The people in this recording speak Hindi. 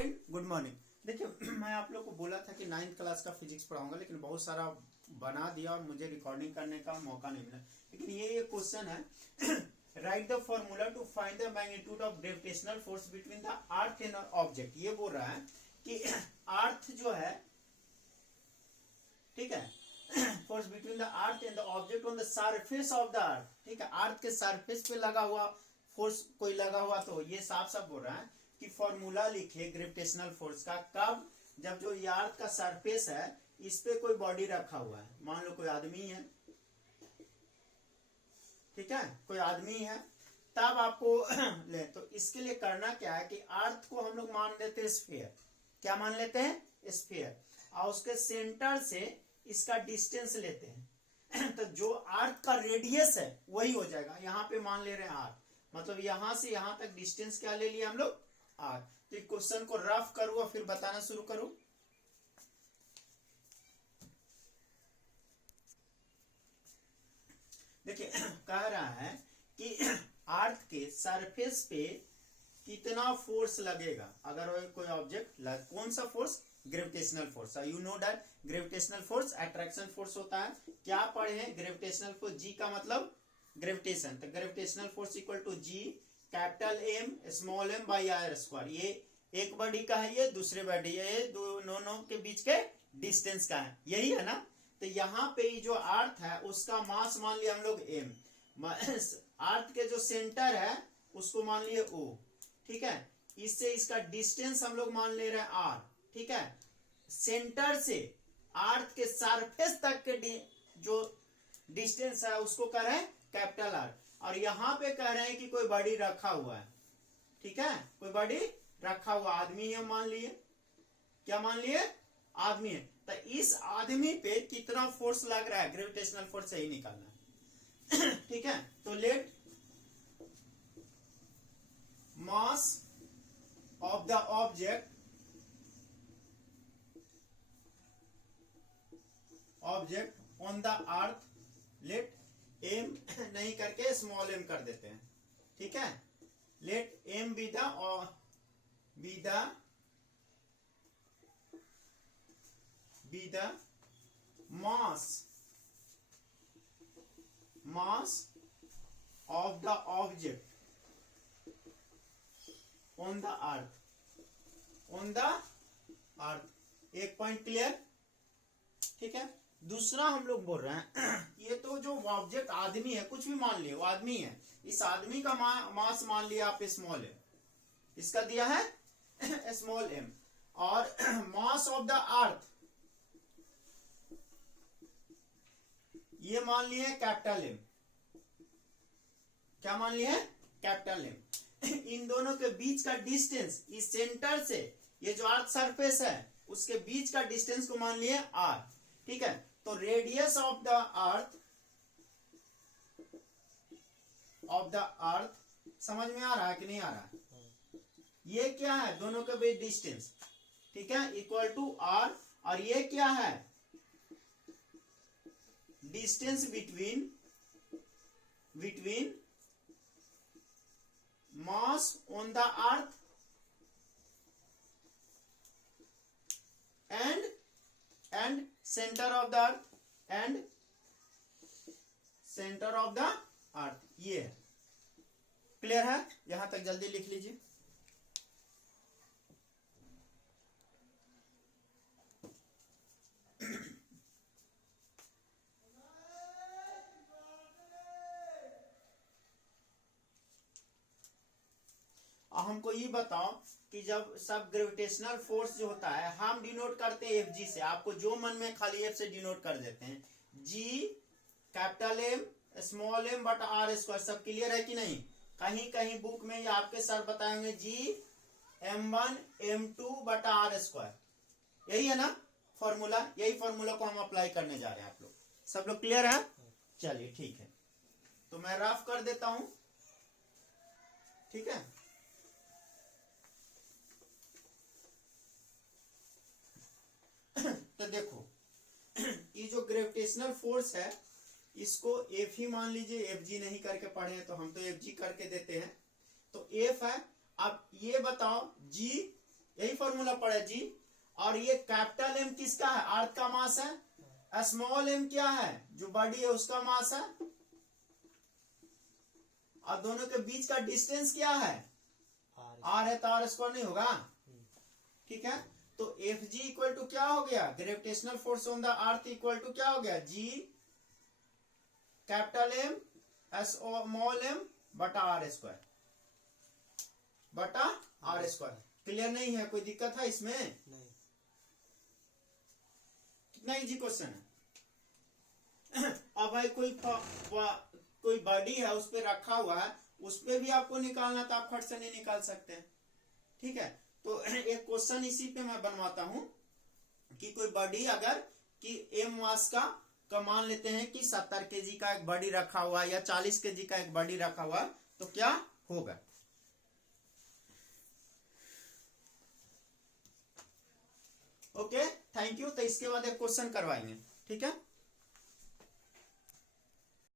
Good morning. देखिए मैं आप लोग को बोला था कि 9th क्लास का फिजिक्स पढ़ाऊंगा, लेकिन बहुत सारा बना दिया और मुझे रिकॉर्डिंग करने का मौका नहीं मिला। लेकिन ये क्वेश्चन है write the formula to find the magnitude of gravitational force between the earth and object. ये बोल रहा है कि अर्थ जो है, ठीक है, force between the earth and the object on the surface of the earth. ठीक है, अर्थ के सरफेस पे लगा हुआ फोर्स कोई लगा हुआ, तो ये साफ साफ बोल रहा है कि फॉर्मूला लिखे ग्रेविटेशनल फोर्स का कब, जब जो ये अर्थ का सरफेस है इस पे कोई बॉडी रखा हुआ है, मान लो कोई आदमी है, ठीक है, कोई आदमी है, तब आपको ले तो इसके लिए करना क्या है कि अर्थ को हम लोग मान लेते हैं स्फीयर। क्या मान लेते हैं? स्फीयर। और उसके सेंटर से इसका डिस्टेंस लेते हैं तो जो अर्थ का रेडियस है वही हो जाएगा। यहाँ पे मान ले रहे हैं आर, मतलब यहां से यहां तक डिस्टेंस क्या ले लिया हम लोग? आर। तो क्वेश्चन को रफ करूँ और फिर बताना शुरू करूं। देखिए कह रहा है कि अर्थ के सरफेस पे कितना फोर्स लगेगा अगर कोई ऑब्जेक्ट कौन सा force? Gravitational force. You know that gravitational force attraction force होता है। क्या पढ़े हैं? ग्रेविटेशनल फोर्स, जी का मतलब ग्रेविटेशन, तो gravitational force equal to G capital M small m by r square. ये एक बॉडी का है, ये दूसरे बॉडी, ये दोनों के बीच के डिस्टेंस का है, यही है ना। तो यहाँ पे जो अर्थ है उसका मास मान लिया हम लोग एम, अर्थ के जो सेंटर है उसको मान लिए ओ, ठीक है, इससे इसका डिस्टेंस हम लोग मान ले रहे हैं आर, ठीक है। सेंटर से अर्थ के सरफेस तक के जो डिस्टेंस है उसको कह रहे हैं कैपिटल आर। और यहां पे कह रहे हैं कि कोई बॉडी रखा हुआ है, ठीक है, कोई बॉडी रखा हुआ, आदमी है मान लिए। क्या मान लिए? आदमी है। तो इस आदमी पे कितना फोर्स लग रहा है? ग्रेविटेशनल फोर्स सही निकालना है ठीक है। तो let mass of the object on the earth, let M नहीं करके स्मॉल एम कर देते हैं, ठीक है। Let m be the mass of the object on the earth। एक पॉइंट क्लियर, ठीक है। दूसरा हम लोग बोल रहे हैं ये तो जो ऑब्जेक्ट आदमी है, कुछ भी मान लिया वो आदमी है, इस आदमी का मास मान लिया आप स्मॉल एम, इसका दिया है स्मॉल एम, और मास ऑफ द अर्थ ये मान लिए कैपिटल एम। क्या मान लिए? Capital M. इन दोनों के बीच का डिस्टेंस, इस सेंटर से ये जो अर्थ सरफेस है उसके बीच का डिस्टेंस को मान लिए आर, ठीक है। तो रेडियस ऑफ द अर्थ समझ में आ रहा है कि नहीं आ रहा है? ये क्या है? दोनों के बीच डिस्टेंस, ठीक है, इक्वल टू आर। और ये क्या है? Distance between mass on the earth and centre of the earth ये है। क्लियर है? यहां तक जल्दी लिख लीजिए। हमको ये बताओ कि जब सब ग्रेविटेशनल फोर्स जो होता है हम डिनोट करते हैं एफ जी से, आपको जो मन में खाली एफ से डिनोट कर देते हैं, G capital M small m but r square. सब क्लियर है कि नहीं? कहीं कहीं बुक में ये आपके सर बताएंगे जी m1 m2 बटा आर स्क्वायर, यही है ना फॉर्मूला। यही फॉर्मूला को हम अप्लाई करने जा रहे हैं। आप लोग सब लोग क्लियर है? चलिए ठीक है, तो मैं रफ कर देता हूं, ठीक है। तो देखो ये जो ग्रेविटेशनल फोर्स है इसको एफ ही मान लीजिए, एफ जी नहीं करके पढ़े तो हम तो एफ जी करके देते हैं। तो एफ है। अब ये बताओ जी यही फॉर्मूला पड़ा जी। और ये कैपिटल एम किसका है, अर्थ का मास है। स्मॉल एम क्या है, जो बॉडी है उसका मास है। और दोनों के बीच का डिस्टेंस क्या है, आर है, तो आर स्क्वायर नहीं होगा। ठीक है, तो एफ जी इक्वल टू क्या हो गया, gravitational force on the earth equal to क्या हो गया, G capital M small m बटा आर स्क्वायर, बटा आर स्क्वायर। क्लियर नहीं है, कोई दिक्कत है इसमें? नहीं। कितना इजी क्वेश्चन है। अब भाई कोई बॉडी है उस पर रखा हुआ है, उस पर भी आपको निकालना, तो आप फट से नहीं निकाल सकते। ठीक है, तो एक क्वेश्चन इसी पे मैं बनवाता हूं कि कोई बॉडी अगर कि एम मास का मान लेते हैं कि 70 केजी का एक बॉडी रखा हुआ है या 40 केजी का एक बॉडी रखा हुआ है, तो क्या होगा। Okay, thank you. तो इसके बाद एक क्वेश्चन करवाएंगे, ठीक है।